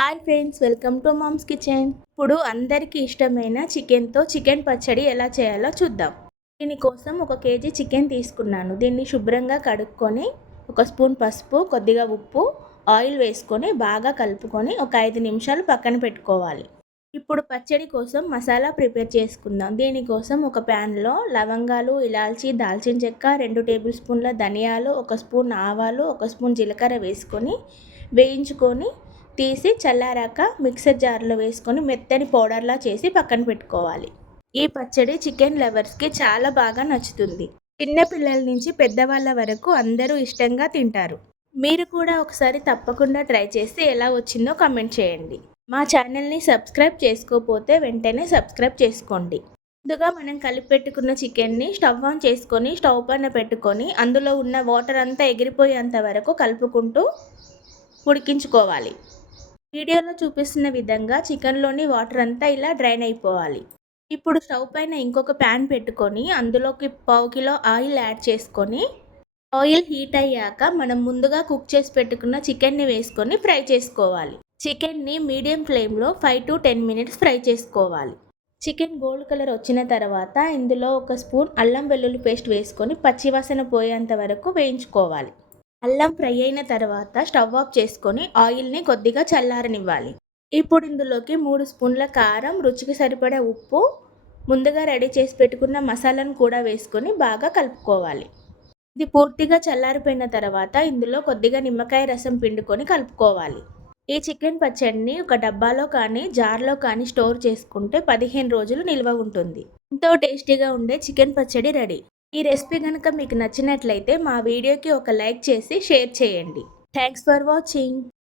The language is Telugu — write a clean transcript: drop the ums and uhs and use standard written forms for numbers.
Hi friends, welcome to mom's kitchen. ఇప్పుడు అందరికీ ఇష్టమైన చికెన్తో చికెన్ పచ్చడి ఎలా చేయాలో చూద్దాం. దీనికోసం 1 కేజీ చికెన్ తీసుకున్నాను. దీన్ని శుభ్రంగా కడుక్కొని 1 స్పూన్ పసుపు, కొద్దిగా ఉప్పు, ఆయిల్ వేసుకొని బాగా కలుపుకొని ఒక 5 నిమిషాలు పక్కన పెట్టుకోవాలి. ఇప్పుడు పచ్చడి కోసం మసాలా ప్రిపేర్ చేసుకుందాం. దీనికోసం ఒక ప్యాన్లో లవంగాలు, ఇలాచీ, దాల్చిన చెక్క, 2 టేబుల్ స్పూన్ల ధనియాలు, 1 స్పూన్ ఆవాలు, 1 స్పూన్ జీలకర్ర వేసుకొని వేయించుకొని తీసి చల్లారాక మిక్సర్ జార్లో వేసుకొని మెత్తని పౌడర్లా చేసి పక్కన పెట్టుకోవాలి. ఈ పచ్చడి చికెన్ లవర్స్కి చాలా బాగా నచ్చుతుంది. చిన్న పిల్లల నుంచి పెద్దవాళ్ళ వరకు అందరూ ఇష్టంగా తింటారు. మీరు కూడా ఒకసారి తప్పకుండా ట్రై చేసి ఎలా వచ్చిందో కామెంట్ చేయండి. మా ఛానల్ని సబ్స్క్రైబ్ చేసుకోకపోతే వెంటనే సబ్స్క్రైబ్ చేసుకోండి. ముందుగా మనం కలిపి పెట్టుకున్న చికెన్ని స్టవ్ ఆన్ చేసుకొని స్టవ్ పైన పెట్టుకొని అందులో ఉన్న వాటర్ అంతా ఎగిరిపోయేంత వరకు కలుపుకుంటూ ఉడికించుకోవాలి. వీడియోలో చూపిస్తున్న విధంగా చికెన్లోని వాటర్ అంతా ఇలా డ్రైన్ అయిపోవాలి. ఇప్పుడు స్టవ్ పైన ఇంకొక ప్యాన్ పెట్టుకొని అందులోకి 1/2 కిలో ఆయిల్ యాడ్ చేసుకొని ఆయిల్ హీట్ అయ్యాక మనం ముందుగా కుక్ చేసి పెట్టుకున్న చికెన్ని వేసుకొని ఫ్రై చేసుకోవాలి. చికెన్ని మీడియం ఫ్లేమ్లో 5 to 10 మినిట్స్ ఫ్రై చేసుకోవాలి. చికెన్ గోల్డ్ కలర్ వచ్చిన తర్వాత ఇందులో 1 స్పూన్ అల్లం వెల్లుల్లి పేస్ట్ వేసుకొని పచ్చివాసన పోయేంత వరకు వేయించుకోవాలి. అల్లం ఫ్రై అయిన తర్వాత స్టవ్ ఆఫ్ చేసుకొని ఆయిల్ని కొద్దిగా చల్లారనివ్వాలి. ఇప్పుడు ఇందులోకి 3 స్పూన్ల కారం, రుచికి సరిపడా ఉప్పు, ముందుగా రెడీ చేసి పెట్టుకున్న మసాలాను కూడా వేసుకొని బాగా కలుపుకోవాలి. ఇది పూర్తిగా చల్లారిపోయిన తర్వాత ఇందులో కొద్దిగా నిమ్మకాయ రసం పిండుకొని కలుపుకోవాలి. ఈ చికెన్ పచ్చడిని ఒక డబ్బాలో కానీ జార్లో కానీ స్టోర్ చేసుకుంటే 15 రోజులు నిల్వ ఉంటుంది. ఎంతో టేస్టీగా ఉండే చికెన్ పచ్చడి రెడీ. ఈ రెసిపీ కనుక మీకు నచ్చినట్లయితే మా వీడియోకి ఒక లైక్ చేసి షేర్ చేయండి. Thanks for watching.